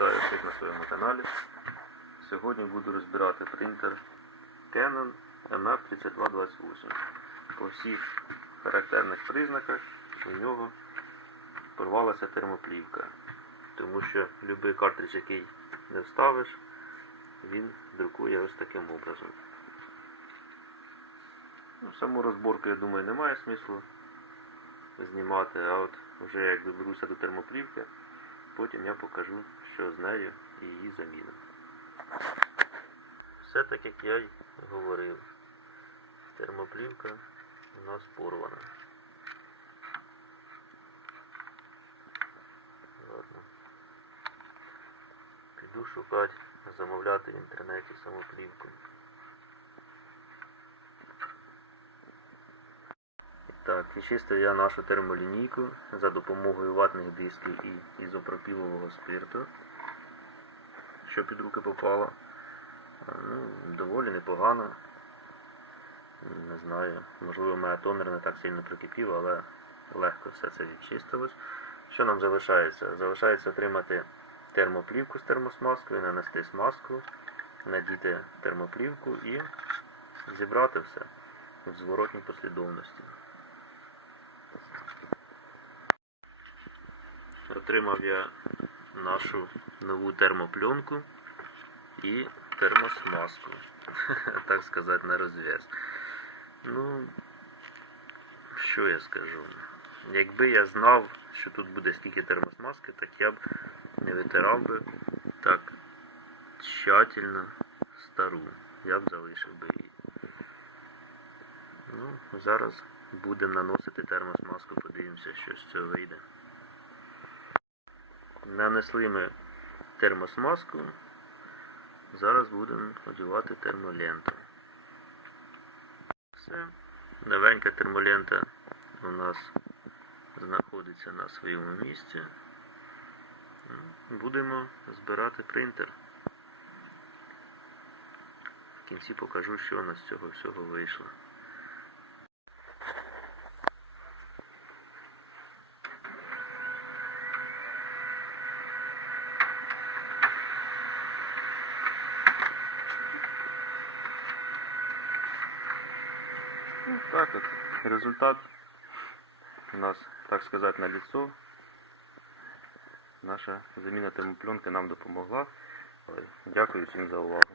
Вітаю всіх на своєму каналі. Сьогодні буду розбирати принтер Canon MF3228. По всіх характерних признаках у нього порвалася термоплівка. Тому що будь-який картридж, який не вставиш, він друкує ось таким образом. Ну, саму розборку, я думаю, немає смислу знімати, а от вже як доберуся до термоплівки, потім я покажу, що з нею і її заміна. Все так, як я й говорив. Термоплівка у нас порвана. Ладно. Піду шукати, замовляти в інтернеті самоплівку. Так, відчистив я нашу термолінійку за допомогою ватних дисків і ізопропілового спирту, що під руки попало. Ну, доволі непогано. Не знаю, можливо, моя тонер не так сильно прикипів, але легко все це відчистилось. Що нам залишається? Залишається отримати термоплівку з термосмазкою, нанести смазку, надіти термоплівку і зібрати все в зворотній послідовності. Отримав я нашу нову термопленку і термосмазку. Так сказати, на розв'яз. Ну, що я скажу? Якби я знав, що тут буде стільки термосмазки, так я б не витирав би так тщательно стару. Я б залишив би її. Ну, зараз будемо наносити термосмазку, подивимося, що з цього вийде. Нанесли ми термосмазку. Зараз будемо одягати термоленту. Все. Новенька термолента у нас знаходиться на своєму місці. Будемо збирати принтер. В кінці покажу, що у нас з цього всього вийшло. Ну, так от. Результат у нас, так сказати, на лицо. Наша заміна термопленки нам допомогла. Дякую всім за увагу.